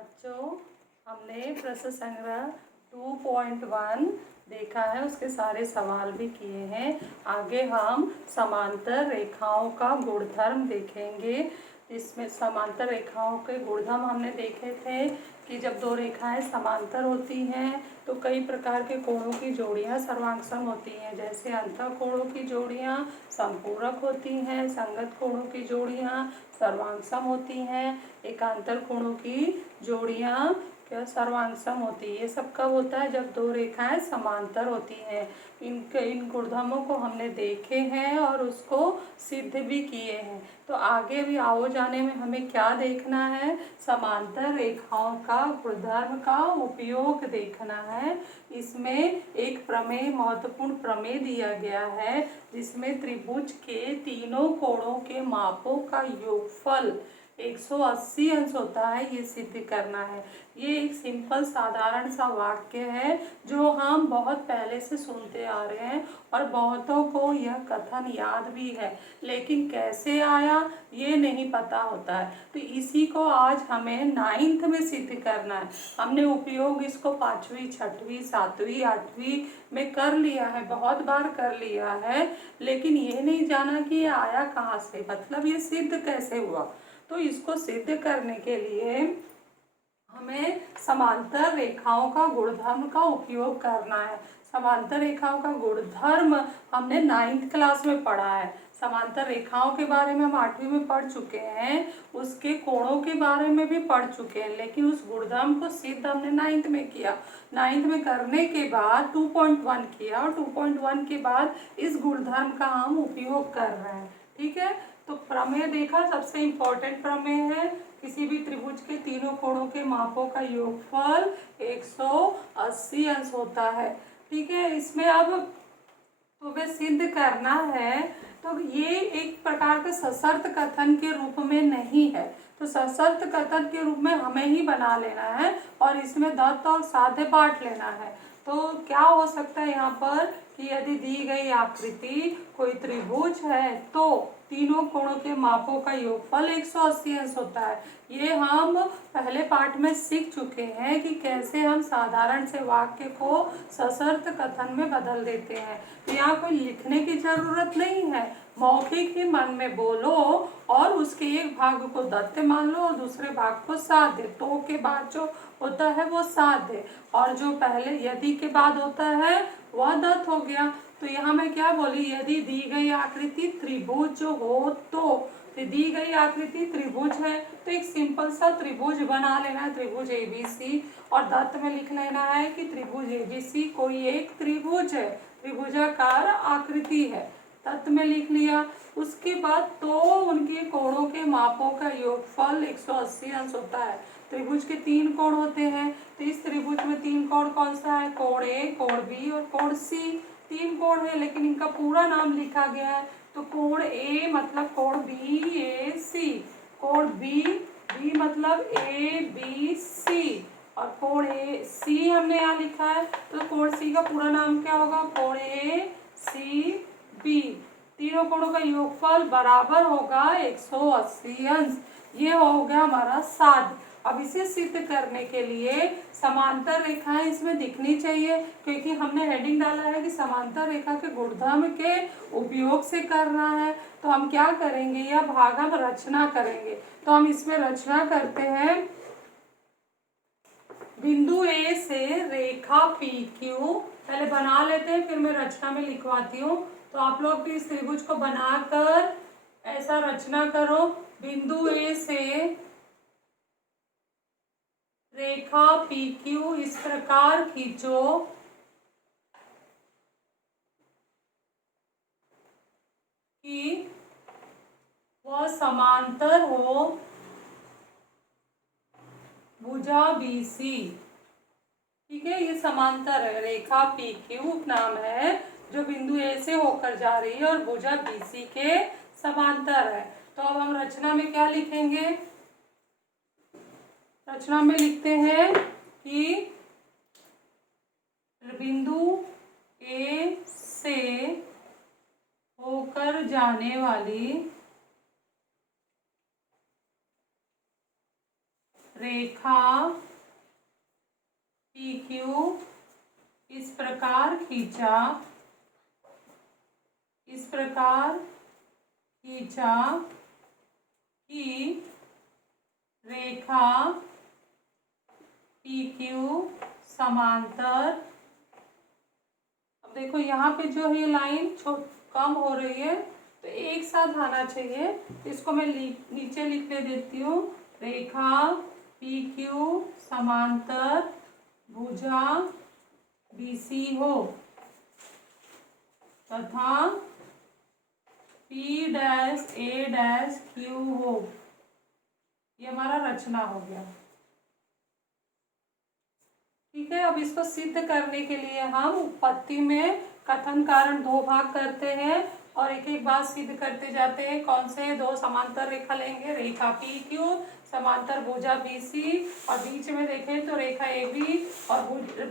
बच्चों, हमने प्रश्न संग्रह 2.1 देखा है, उसके सारे सवाल भी किए हैं। आगे हम समांतर रेखाओं का गुणधर्म देखेंगे। इसमें समांतर रेखाओं के गुणधर्म हमने देखे थे कि जब दो रेखाएं समांतर होती हैं तो कई प्रकार के कोणों की जोड़ियां सर्वांगसम होती हैं। जैसे अंतः कोणों की जोड़ियां संपूरक होती हैं, संगत कोणों की जोड़ियां सर्वांगसम होती हैं, एकांतर कोणों की जोड़ियां सर्वांगसम होती है। ये सब कब होता है? जब दो रेखाएं समांतर होती हैं। इन गुणधर्मों को हमने देखे हैं और उसको सिद्ध भी किए हैं। तो आगे भी आओ जाने में हमें क्या देखना है? समांतर रेखाओं का गुणधर्म का उपयोग देखना है। इसमें एक प्रमेय, महत्वपूर्ण प्रमेय दिया गया है जिसमें त्रिभुज के तीनों कोणों के मापों का योगफल 180 अंश होता है, ये सिद्ध करना है। ये एक सिंपल साधारण सा वाक्य है जो हम बहुत पहले से सुनते आ रहे हैं और बहुतों को यह कथन याद भी है, लेकिन कैसे आया ये नहीं पता होता है। तो इसी को आज हमें 9th में सिद्ध करना है। हमने उपयोग इसको 5वीं, 6वीं, 7वीं, 8वीं में कर लिया है, बहुत बार कर लिया है, लेकिन ये नहीं जाना कि ये आया कहाँ से, मतलब ये सिद्ध कैसे हुआ। तो इसको सिद्ध करने के लिए हमें समांतर रेखाओं का गुणधर्म का उपयोग करना है। समांतर रेखाओं का गुणधर्म हमने 9th क्लास में पढ़ा है। समांतर रेखाओं के बारे में हम 8वीं में पढ़ चुके हैं, उसके कोणों के बारे में भी पढ़ चुके हैं, लेकिन उस गुणधर्म को सिद्ध हमने 9th में किया। 9th में करने के बाद 2.1 किया और 2.1 के बाद इस गुणधर्म का हम उपयोग कर रहे हैं। ठीक है, तो प्रमेय देखा, सबसे इम्पोर्टेंट प्रमेय है, किसी भी त्रिभुज के तीनों कोणों के मापों का योगफल 180 अंश होता है। ठीक है, इसमें अब तुम्हें सिद्ध करना है, तो ये एक प्रकार का सशर्त कथन के रूप में नहीं है, तो सशर्त कथन के रूप में हमें ही बना लेना है और इसमें दत्त और साध्य बांट लेना है। तो क्या हो सकता है यहाँ पर कि यदि दी गई आकृति कोई त्रिभुज है तो तीनों कोणों के मापों का योगफल 180 अंश होता है। ये हम पहले पाठ में सीख चुके हैं कि कैसे हम साधारण से वाक्य को सशर्त कथन में बदल देते हैं। तो यहाँ कोई लिखने की जरूरत नहीं है, मौखिक ही मन में बोलो और उसके एक भाग को दत्त मान लो और दूसरे भाग को साध्य। तो के बाद जो होता है वो साध्य और जो पहले यदि के बाद होता है वह दत्त हो गया। तो यहाँ मैं क्या बोली, यदि दी गई आकृति त्रिभुज जो हो तो दी गई आकृति त्रिभुज है तो एक सिंपल सा त्रिभुज बना लेना है, त्रिभुज एबीसी, और दत्त में लिख लेना है कि त्रिभुज एबीसी कोई एक त्रिभुज है, त्रिभुजाकार आकृति है, तत्त में लिख लिया। उसके बाद तो उनके कोणों के मापों का योगफल 180 अंश होता है। त्रिभुज के 3 कोण होते हैं, तो इस त्रिभुज में 3 कोण कौन सा है? कोण ए, कोण बी और कोण सी। 3 कोण है लेकिन इनका पूरा नाम लिखा गया है, तो कोण ए मतलब कोण बी ए सी, कोण बी बी मतलब ए बी सी, और कोण ए सी हमने यहाँ लिखा है, तो कोण सी का पूरा नाम क्या होगा? कोण ए सी बी। तीनों कोणों का योगफल बराबर होगा 180 अंश। ये हो गया हमारा साध्य। अब इसे सिद्ध करने के लिए समांतर रेखाएं इसमें दिखनी चाहिए, क्योंकि हमने हेडिंग डाला है कि समांतर रेखा के गुणधर्म के उपयोग से करना है। तो हम क्या करेंगे, यह भाग हम रचना करेंगे। तो हम इसमें रचना करते हैं, बिंदु ए से रेखा पी क्यू पहले बना लेते हैं, फिर मैं रचना में लिखवाती हूँ। तो आप लोग भी इस त्रिभुज को बनाकर ऐसा रचना करो, बिंदु ए से रेखा पी क्यू इस प्रकार खींचो कि वह समांतर हो भुजा बीसी। ठीक है, ये समांतर है, रेखा पी क्यू नाम है जो बिंदु ए से होकर जा रही है और भुजा बीसी के समांतर है। तो अब हम रचना में क्या लिखेंगे? रचना में लिखते हैं कि बिंदु ए से होकर जाने वाली रेखा पी क्यू इस प्रकार खींचा, इस प्रकार खींचा कि रेखा पी क्यू समांतर। अब देखो यहाँ पे जो है लाइन कम हो रही है तो एक साथ आना चाहिए, इसको मैं नीचे लिखने देती हूँ। रेखा पी क्यू समांतर भुजा बीसी हो तथा पी डैश ए डैश क्यू हो। ये हमारा रचना हो गया। ठीक है, अब इसको सिद्ध करने के लिए हम उत्पत्ति में कथन कारण दो भाग करते हैं और एक एक बात सिद्ध करते जाते हैं। कौन से दो समांतर रेखा लेंगे? रेखा पी क्यू समांतर भुजा बीसी, और बीच में देखें तो रेखा ए बी और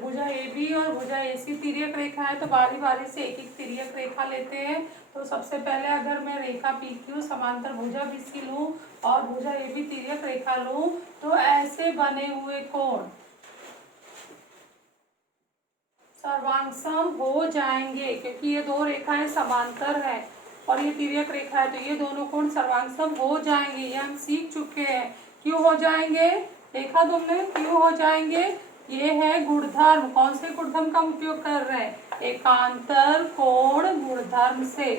भुजा ए बी और भुजा ए सी तिर्यक रेखा है, तो बारी बारी से एक एक तिर्यक रेखा लेते हैं। तो सबसे पहले अगर मैं रेखा पी क्यू समांतर भुजा बीसी लूँ और भुजा ए बी तिर्यक रेखा लूँ तो ऐसे बने हुए कोण सर्वांगसम हो जाएंगे, क्योंकि ये दो रेखाएं समांतर है और ये तिर्यक रेखा है, तो ये दोनों कोण सर्वांगसम हो जाएंगे। ये हम सीख चुके हैं। क्यों हो जाएंगे? देखा तुमने क्यों हो जाएंगे? ये है गुणधर्म। कौन से गुणधर्म का उपयोग कर रहे हैं? एकांतर कोण गुणधर्म से।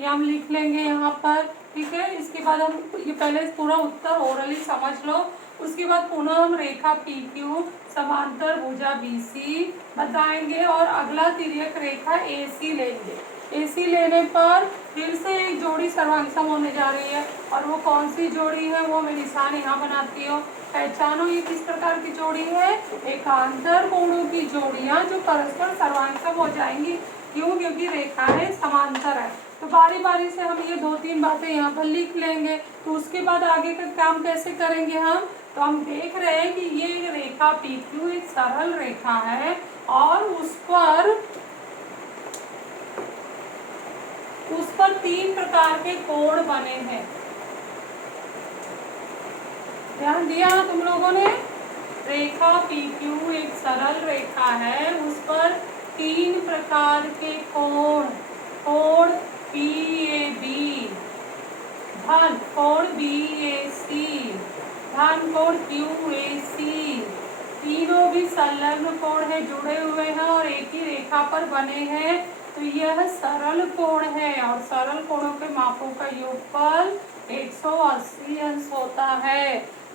ये हम लिख लेंगे यहाँ पर। ठीक है, इसके बाद हम ये पहले पूरा उत्तर ओरली समझ लो, उसके बाद पुनः हम रेखा पी क्यू समांतर भुजा बीसी बताएंगे और अगला तिर्यक रेखा एसी लेंगे। एसी लेने पर फिर से एक जोड़ी सर्वांगसम होने जा रही है, और वो कौन सी जोड़ी है वो मैं निशान यहाँ बनाती हूँ। पहचानो ये किस प्रकार की जोड़ी है? एकांतर कोणों की जोड़ियाँ जो परस्पर सर्वांगसम हो जाएंगी। क्यों? क्योंकि रेखाएं समांतर है। तो बारी बारी से हम ये दो तीन बातें यहाँ पर लिख लेंगे। तो उसके बाद आगे का काम कैसे करेंगे हम? तो हम देख रहे हैं कि ये रेखा पी क्यू एक सरल रेखा है और उस पर तीन प्रकार के कोण बने हैं। ध्यान दिया तुम लोगों ने? रेखा पी क्यू एक सरल रेखा है, उस पर तीन प्रकार के कोण, कोण पी ए बी धन कोण बी ए सी धन कोण क्यू ए सी, तीनों भी संलग्न कोण है, जुड़े हुए हैं और एक ही रेखा पर बने हैं। तो यह सरल कोण है और सरल कोणों के मापों का योगफल 180 अंश होता है।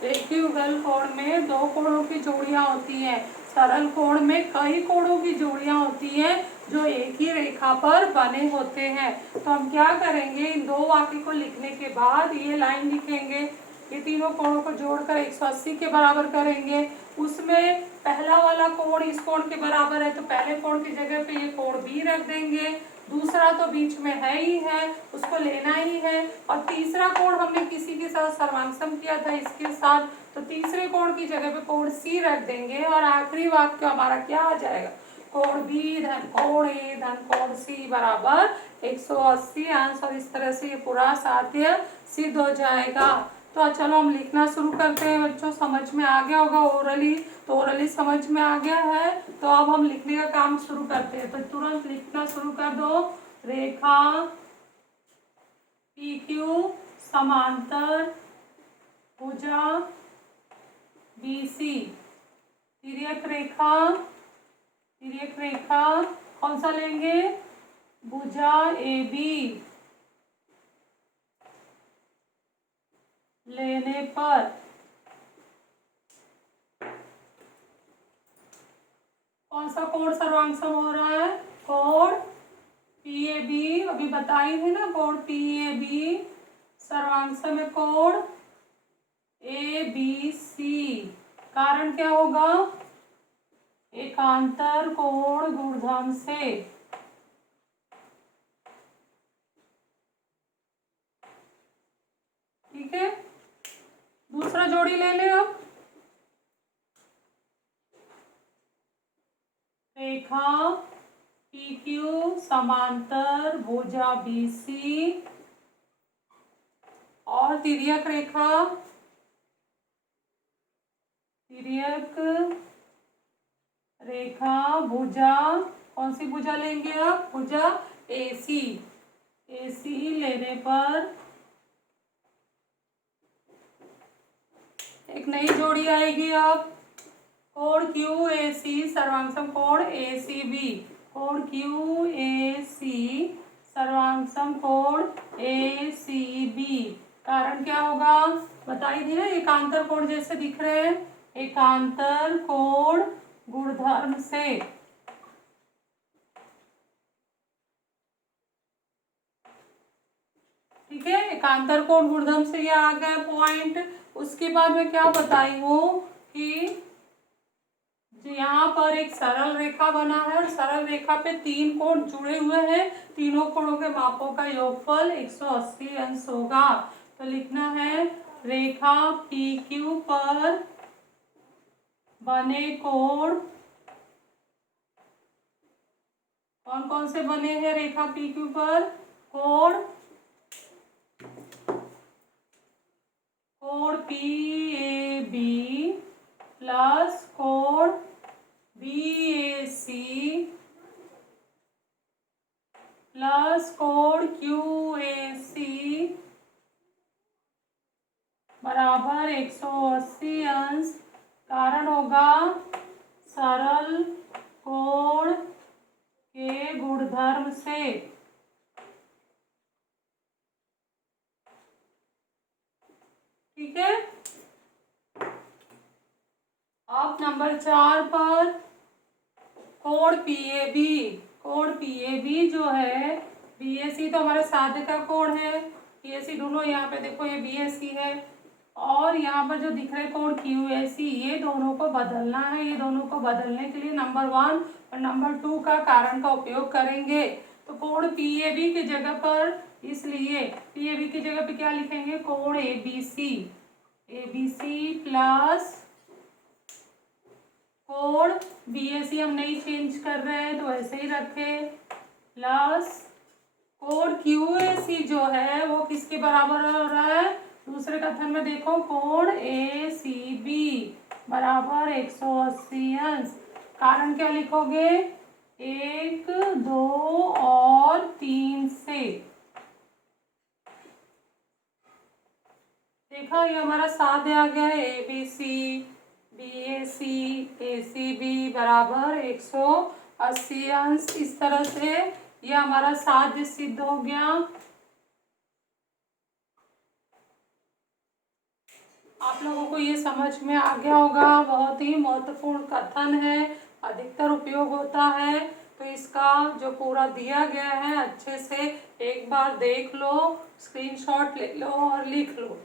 एक ही युगल कोण में दो कोणों की जोड़ियां होती हैं, सरल कोण में कई कोणों की जोड़ियां होती हैं जो एक ही रेखा पर बने होते हैं। तो हम क्या करेंगे? इन दो वाक्य को लिखने के बाद ये लाइन लिखेंगे, ये तीनों कोणों को जोड़कर 180 के बराबर करेंगे। उसमें पहला वाला कोण इस कोण के बराबर है, तो पहले कोण की जगह पे ये कोण बी रख देंगे। दूसरा तो बीच में है ही है, उसको लेना ही है। और तीसरा कोण हमने किसी के साथ सर्वांगसम किया था इसके साथ, तो तीसरे कोण की जगह पे कोण सी रख देंगे। और आखिरी वाक्य हमारा क्या आ जाएगा? कोण बी धन कोण ए धन कोण सी बराबर 180 अंश। और इस तरह से ये पूरा साध्य सिद्ध हो जाएगा। तो चलो हम लिखना शुरू करते हैं बच्चों। समझ में आ गया होगा ओरली, तो ओरली समझ में आ गया है तो अब हम लिखने का काम शुरू करते हैं। तो तुरंत लिखना शुरू कर दो। रेखा पी क्यू समांतर भुजा बीसी तिर्यक रेखा, तिर्यक रेखा कौन सा लेंगे? भुजा ए बी लेने पर कौन सा कोण सर्वांगसम हो रहा है? कोण पी ए बी। अभी बताई थी ना, कोण पी ए बी सर्वांगसम है कोण ए बी सी। कारण क्या होगा? एकांतर कोण गुणधर्म से। ठीक है, दूसरा जोड़ी ले ले अब। रेखा पी क्यू समांतर भुजा बीसी और तिर्यक रेखा तिर्यक रेखा भुजा, कौन सी भुजा लेंगे आप? भुजा AC। AC लेने पर एक नई जोड़ी आएगी अब, कोण QAC सर्वांगसम कोण ACB, कोण QAC सर्वांगसम कोण ACB। कारण क्या होगा बताई थी ना, एकांतर कोण जैसे दिख रहे हैं, एकांतर कोण गुणधर्म से। ठीक है, एकांतर कोण गुणधर्म से ये आ गया पॉइंट। उसके बाद मैं क्या बताई हूँ कि यहाँ पर एक सरल रेखा बना है और सरल रेखा पे 3 कोण जुड़े हुए हैं, तीनों कोणों के मापों का योगफल 180 अंश होगा। तो लिखना है रेखा PQ पर बने कोण, कौन कौन से बने हैं रेखा PQ पर? कोण PAB प्लस कोण BAC प्लस कोण QAC बराबर 180 अंश। कारण होगा सरल कोण के गुणधर्म से। ठीक है, अब नंबर 4 पर कोण PAB, कोण PAB जो है, BAC तो हमारे साध्य का कोण है, PAC दोनों यहाँ पे देखो ये BAC है, और यहाँ पर जो दिख रहे कोण QAC, ये दोनों को बदलना है। ये दोनों को बदलने के लिए नंबर 1 और नंबर 2 का कारण का उपयोग करेंगे। तो कोण PAB की जगह पर, इसलिए PAB की जगह पे क्या लिखेंगे? कोण ABC, ABC प्लस कोण BAC हम नहीं चेंज कर रहे हैं तो ऐसे ही रखे, प्लस कोण QAC जो है वो किसके बराबर हो रहा है? दूसरे कथन में देखो, कोण ACB बराबर 180 अंश। कारण क्या लिखोगे? 1, 2 और 3 से। देखा, ये हमारा साध्य आ गया है, ABC BAC ACB बराबर 180 अंश। इस तरह से ये हमारा साध्य सिद्ध हो गया। आप लोगों को ये समझ में आ गया होगा, बहुत ही महत्वपूर्ण कथन है, अधिकतर उपयोग होता है। तो इसका जो पूरा दिया गया है अच्छे से एक बार देख लो, स्क्रीनशॉट ले लो और लिख लो।